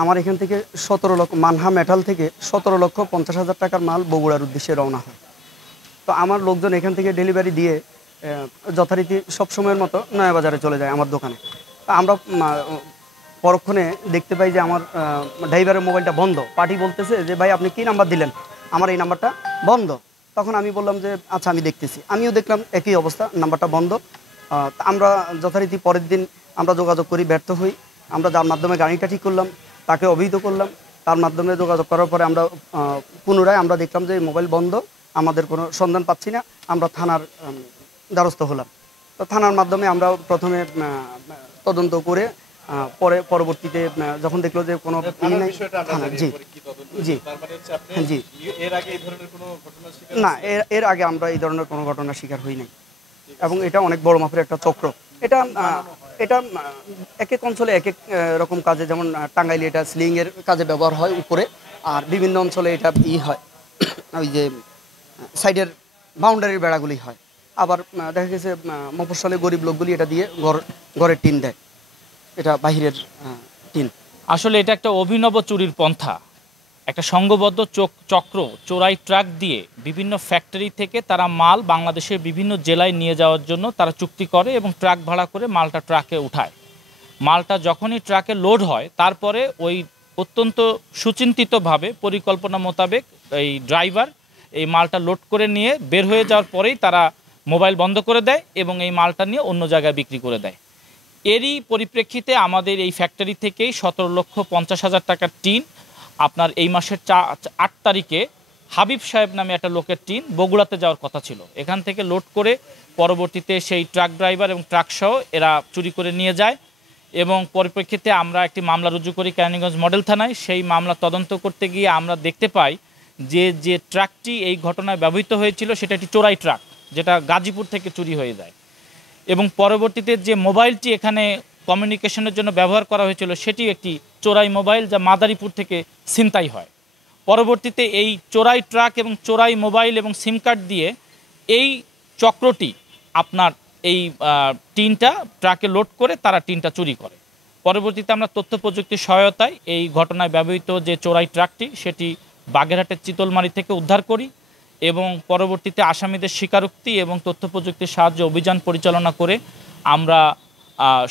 আমার এখান থেকে 17 লক্ষ মানহা মেটাল থেকে 17,50,000 টাকার মাল বগুড়ার উদ্দেশ্যে রওনা হয়। তো আমার লোকজন এখান থেকে ডেলিভারি দিয়ে যথারীতি সবসময়ের মতো নয়াবাজারে চলে যায় আমার দোকানে। তা আমরা পরক্ষণে দেখতে পাই যে আমার ড্রাইভারের মোবাইলটা বন্ধ। পার্টি বলতেছে যে ভাই আপনি কী নাম্বার দিলেন, আমার এই নাম্বারটা বন্ধ। তখন আমি বললাম যে আচ্ছা আমি দেখতেছি। আমিও দেখলাম একই অবস্থা, নাম্বারটা বন্ধ। আমরা যথারীতি পরের দিন আমরা যোগাযোগ করি, ব্যর্থ হই। আমরা যার মাধ্যমে গাড়িটা ঠিক করলাম তাকে অভিহিত করলাম, তার মাধ্যমে যোগাযোগ করার পরে আমরা পুনরায় আমরা দেখলাম যে মোবাইল বন্ধ, আমাদের কোনো সন্ধান পাচ্ছি না। আমরা থানার দ্বারস্থ হলাম। তো থানার মাধ্যমে আমরা প্রথমে তদন্ত করে পরবর্তীতে যখন দেখলো যে কোনো জি জি জি না, এর আগে আমরা এই ধরনের কোনো ঘটনার শিকার হই নাই এবং এটা অনেক বড় মাপের একটা চক্র। এটা এটা এক এক অঞ্চলে এক এক রকম কাজে, যেমন টাঙ্গাইলে এটা স্লিংয়ের কাজে ব্যবহার হয় উপরে, আর বিভিন্ন অঞ্চলে এটা হয় ওই যে সাইডের বাউন্ডারির বেড়াগুলি হয়। আবার দেখা গেছে মফস্বলে গরিব লোকগুলি এটা দিয়ে ঘরের টিন দেয়, এটা বাহিরের টিন। আসলে এটা একটা অভিনব চুরির পন্থা, একটা সংঘবদ্ধ চক্র চোরাই ট্রাক দিয়ে বিভিন্ন ফ্যাক্টরি থেকে তারা মাল বাংলাদেশের বিভিন্ন জেলায় নিয়ে যাওয়ার জন্য তারা চুক্তি করে এবং ট্রাক ভাড়া করে মালটা ট্রাকে উঠায়। মালটা যখনই ট্রাকে লোড হয় তারপরে ওই অত্যন্ত সুচিন্তিতভাবে পরিকল্পনা মোতাবেক এই ড্রাইভার এই মালটা লোড করে নিয়ে বের হয়ে যাওয়ার পরেই তারা মোবাইল বন্ধ করে দেয় এবং এই মালটা নিয়ে অন্য জায়গায় বিক্রি করে দেয়। এরই পরিপ্রেক্ষিতে আমাদের এই ফ্যাক্টরি থেকেই 17,50,000 টাকার টিন আপনার এই মাসের 8 তারিখে হাবিব সাহেব নামে একটা লোকের টিন বগুড়াতে যাওয়ার কথা ছিল, এখান থেকে লোড করে পরবর্তীতে সেই ট্রাক ড্রাইভার এবং ট্রাক সহ এরা চুরি করে নিয়ে যায়। এবং পরিপ্রেক্ষিতে আমরা একটি মামলা রুজু করি কেরানীগঞ্জ মডেল থানায়। সেই মামলা তদন্ত করতে গিয়ে আমরা দেখতে পাই যে ট্রাকটি এই ঘটনায় ব্যবহৃত হয়েছিল সেটা একটি চোরাই ট্রাক, যেটা গাজীপুর থেকে চুরি হয়ে যায়। এবং পরবর্তীতে যে মোবাইলটি এখানে কমিউনিকেশনের জন্য ব্যবহার করা হয়েছিল সেটি একটি চোরাই মোবাইল, যা মাদারীপুর থেকে ছিনতাই হয়। পরবর্তীতে এই চোরাই ট্রাক এবং চোরাই মোবাইল এবং সিম কার্ড দিয়ে এই চক্রটি আপনার এই টিনটা ট্রাকে লোড করে তারা টিনটা চুরি করে। পরবর্তীতে আমরা তথ্য প্রযুক্তির সহায়তায় এই ঘটনায় ব্যবহৃত যে চোরাই ট্রাকটি সেটি বাগেরহাটের চিতলমারি থেকে উদ্ধার করি এবং পরবর্তীতে আসামিদের স্বীকারোক্তি এবং তথ্য প্রযুক্তির সাহায্যে অভিযান পরিচালনা করে আমরা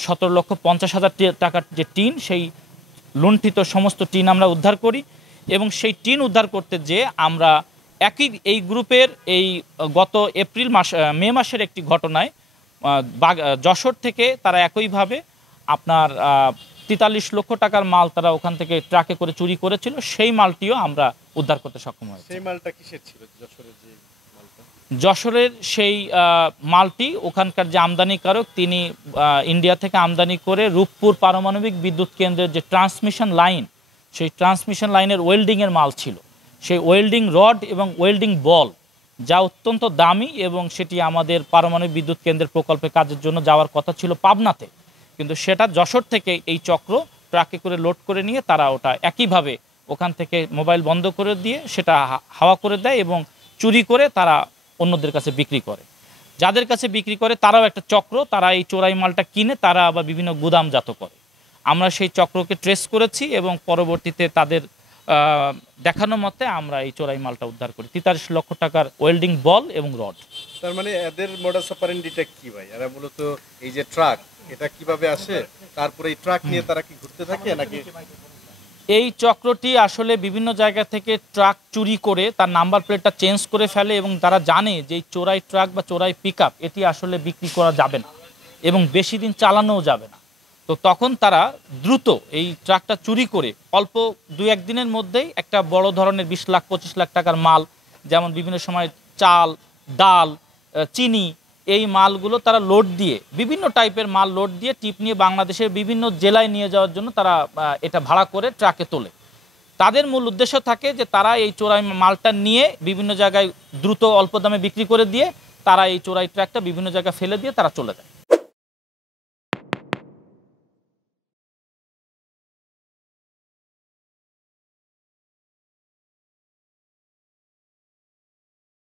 17,50,000 টাকার যে টিন, সেই লুণ্ঠিত সমস্ত টিন আমরা উদ্ধার করি। এবং সেই টিন উদ্ধার করতে যে আমরা এই গ্রুপের এই গত মে মাসের একটি ঘটনায় যশোর থেকে তারা একইভাবে আপনার 43 লক্ষ টাকার মাল তারা ওখান থেকে ট্রাকে করে চুরি করেছিল, সেই মালটিও আমরা উদ্ধার করতে সক্ষম হয়েছি। সেই মালটা কিসের ছিল? যশোরের সেই মালটি ওখানকার যে আমদানিকারক তিনি ইন্ডিয়া থেকে আমদানি করে রূপপুর পারমাণবিক বিদ্যুৎ কেন্দ্রের যে ট্রান্সমিশন লাইন, সেই ট্রান্সমিশন লাইনের ওয়েল্ডিংয়ের মাল ছিল। সেই ওয়েল্ডিং রড এবং ওয়েল্ডিং বল যা অত্যন্ত দামি এবং সেটি আমাদের পারমাণবিক বিদ্যুৎ কেন্দ্রের প্রকল্পে কাজের জন্য যাওয়ার কথা ছিল পাবনাতে, কিন্তু সেটা যশোর থেকে এই চক্র ট্রাকে করে লোড করে নিয়ে তারা ওটা একইভাবে ওখান থেকে মোবাইল বন্ধ করে দিয়ে সেটা হাওয়া করে দেয় এবং চুরি করে তারা অন্যদের কাছে বিক্রি করে। যাদের কাছে বিক্রি করে তারাও একটা চক্র, তারা এই চোরাই মালটা কিনে তারা আবার বিভিন্ন গুদামজাত করে। আমরা সেই চক্রকে ট্রেস করেছি এবং পরবর্তীতে তাদের দেখানো মতে আমরা এই চোরাই মালটা উদ্ধার করি, 43 লক্ষ টাকার ওয়েল্ডিং বল এবং রড। তার মানে এদের মডাস অপারেন্ডিটা কি ভাই? এরা মূলত এই যে ট্রাক, এটা কিভাবে আসে, তারপরে এই ট্রাক নিয়ে তারা কি ঘুরতে থাকে নাকি? এই চক্রটি আসলে বিভিন্ন জায়গা থেকে ট্রাক চুরি করে তার নাম্বার প্লেটটা চেঞ্জ করে ফেলে এবং তারা জানে যে এই চোরাই ট্রাক বা চোরাই পিকআপ এটি আসলে বিক্রি করা যাবে না এবং বেশি দিন চালানোও যাবে না। তো তখন তারা দ্রুত এই ট্রাকটা চুরি করে অল্প 2-1 দিনের মধ্যেই একটা বড় ধরনের 20 লাখ 25 লাখ টাকার মাল, যেমন বিভিন্ন সময় চাল, ডাল, চিনি, এই মালগুলো তারা লোড দিয়ে বিভিন্ন টাইপের মাল লোড দিয়ে টিপ নিয়ে বাংলাদেশের বিভিন্ন জেলায় নিয়ে যাওয়ার জন্য তারা এটা ভাড়া করে ট্রাকে তোলে। তাদের মূল উদ্দেশ্য থাকে যে তারা এই চোরাই মালটা নিয়ে বিভিন্ন জায়গায় দ্রুত অল্প দামে বিক্রি করে দিয়ে তারা এই চোরাই ট্রাকটা বিভিন্ন জায়গায় ফেলে দিয়ে তারা চলে যায়।